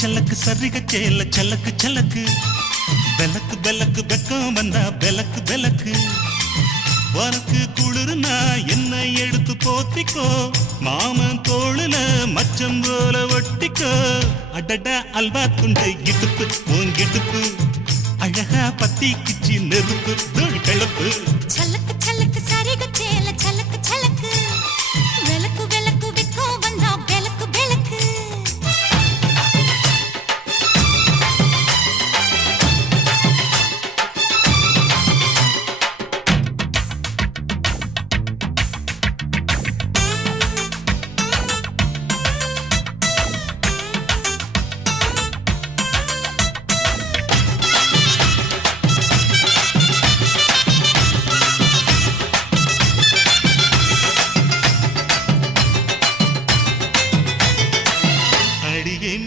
சலக்கு சரிக சேல சலக்கு சலக்கு பெலக்கு பெலக்கு வெக்கம் வந்தா பெலக்கு பெலக்கு உனக்கு குளிர்னா என்னை எடுத்து போத்திக்கோ மாமன் தோளுல மச்சம் போல ஒட்டிக்கோ அடடா அல்வா துண்டு இடுப்பு உங்கிடுப்பு அழகா பத்தி கிச்சி நெருப்பு தோல் கிளப்பு சலக்கு சலக்கு சரிக சேல சலக்கு சலக்கு வெலக்கு வெலக்கு வெக்கம் வந்தா பெலக்கு பெலக்கு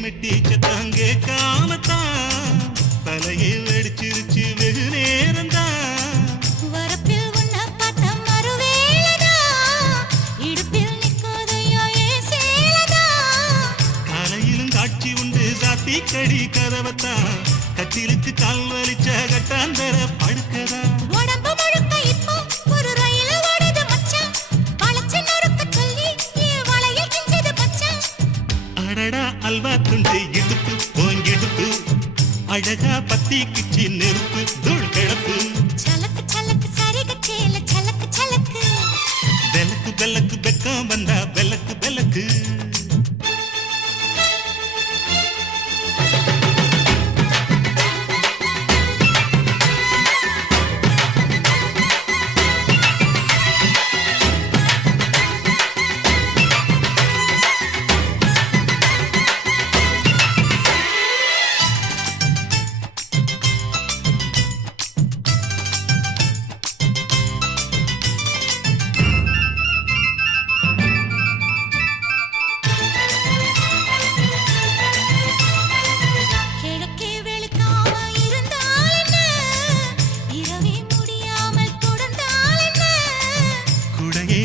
மெட்டிச்சத்தாங்கே காமத்தான் தலையை வெடிச்சிருச்சு வெகு நேரம்தான் வரப்பில் உன்ன பார்த்த மறுவேளதா இடுப்பில் நிற்காதையா ஏ சேலதா காலையிலும் காட்சி உண்டு சாத்தி கடி கதவத்தான் கட்டிலுக்கு கால் வலிச்ச கட்டாந்தர படுக்கதா உடம்பு முழுக்க இப்போ ஒரு ரயில் ஓடுது மச்சான் வளைச்சு நொறுக்க சொல்லி வளையில் கிஞ்சது மச்சான் அடடா அல்வா துண்டு இடுப்பு ஓங்கிடுப்பு அழகா பத்தி கிச்சி நெருப்பு தூள் கிளப்பு சலக்கு சலக்கு சரிக சேல சலக்கு சலக்கு பெலக்கு பெலக்கு வெக்கம் வந்தா பெலக்கு பெலக்கு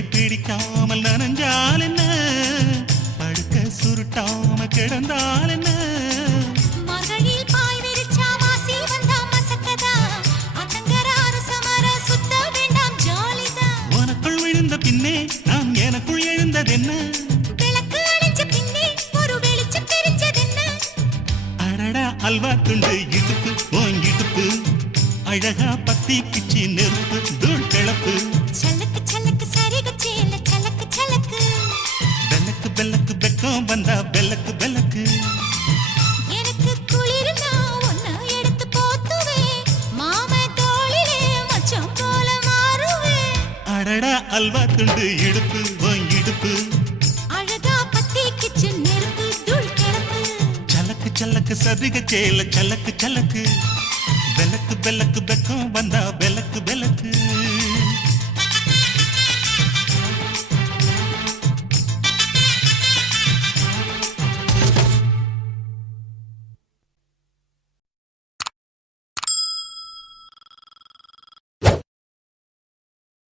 பிடிக்காமல் நனஞ்சால் என்ன படுக்க சுருட்டாம கிடந்தால் என்ன மகளில் பாய் விரிச்சா வாசி வந்தா மசக்கதா அத்தங்கர அரசமர சுத்த வேண்டாம் ஜாலிதா உனக்குள் விழுந்த பின்னே நான் எனக்குள் எழுந்ததென்ன விளக்கு அணைஞ்ச பின்னே ஒரு வெளிச்சம் தெரிஞ்சதென்ன அடடா அல்வா துண்டு இடுப்பு ஓங்கிடுப்பு அழகா பத்தி கிச்சி நெருப்பு தூள் கிளப்பு சலக்கு சலக்கு சரிக சேல சலக்கு சலக்கு பெலக்கு பெலக்கு வெக்கம் வந்தா பெலக்கு பெலக்கு எனக்கு குளிர்னா ஒன்ன எடுத்து போத்துவே மாம தோளிலே மச்சம் போல மாறுவே அடடா அல்வா துண்டு இடுப்பு ஓங்கிடுப்பு அழகா பத்தி கிச்சு நெருப்பு தூள் கிளப்பு சலக்கு சலக்கு சரிக சேல சலக்கு சலக்கு பெலக்கு பெலக்கு வெக்கம் வந்தா பெலக்கு பெலக்கு